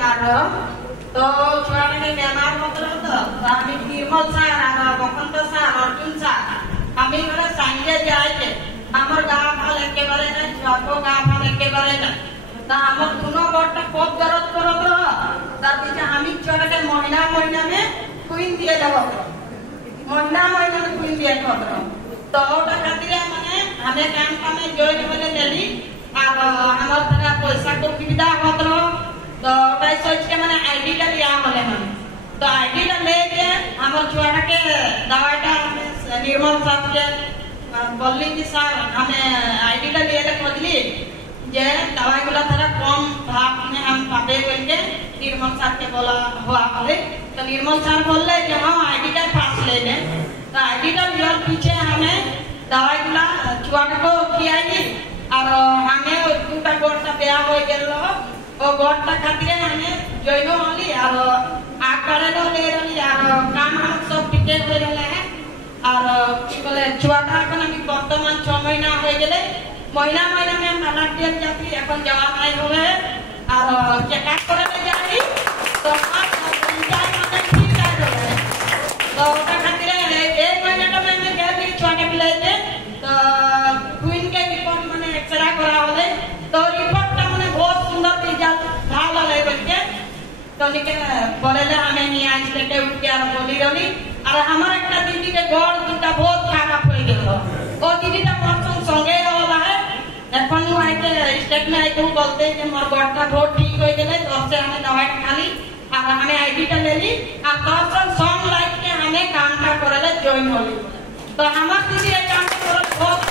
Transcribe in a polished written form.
Myanmar तो छुआ ने म्यांमार मतलब तो আমি নির্মল স্যার আর বসন্ত স্যার অর্জুন স্যার আমি করে সাইন্সে যাইছে আমার গা ভাল একেবারে না যত গা ভাল একেবারে না তা আমার দুনো বড়টা খুব দরদ করত তার পিছে আমি চড়াকে মহিনা মহিনা মে কুইন দিয়ে দেব মহিনা মহিনা মে কুইন দিয়ে কর তো ওটা খাতিরে মানে আমি কাম কামে জয়েন করে নেলি আর আমার টাকা পয়সা কো সুবিধা হত तो ओटाई सोच के मैंने आईडी टा लिया हले हम तो आईडी टा लेके हमर छुआटा के दवाईटा निर्मल साहब के बोलली कि सर हमें आईडी टा लिए ले खोजली जे दवाई गुला थोड़ा कम भाव में हम पाबे बोल के निर्मल साहब के बोला हुआ हले तो निर्मल साहब बोलले कि हां आईडी टा पास ले ले तो आईडी टा लियर पीछे हमें दवाई गुला छुआटा को खियाई और हमें दूटा गोटा ब्याह हो गेलो ओ गोटा खातिर हमें जइनो हली और आकारे नो ले रली और काम हम सब टिके हो रहले है और की बोले छुआटा अपन हम वर्तमान 6 महीना हो गेले महीना महीना में हम अलग दिया जाती अपन जवाब आई होवे और चेकअप करे ले जाई तो आप पंचायत में ठीक आ जाए तो ओटा खातिर 1 महीना तो मैं गए छुआटा के लेके तो क्वीन के रिपोर्ट माने एक्सरे करा होले तो रिपोर्ट बहुत सुंदर रिजल्ट भाल ले बोलके तो निके बोलेले हमें नहीं आज लेके उठ के और बोली रही और हमार एक दीदी के घर दुटा बहुत खराब हो गेलो ओ दीदीटा परसों संगे होला है এখন আইতে স্টেট में आइतो बोलते कि मोर गोटा बहुत ठीक हो गेले तो से हमें दवाई खाली और हमें आईडी टा लेली और दर्शन सॉन्ग लाइक के हमें काम का करले जॉइन होली तो हमार दीदी एक काम कर बहुत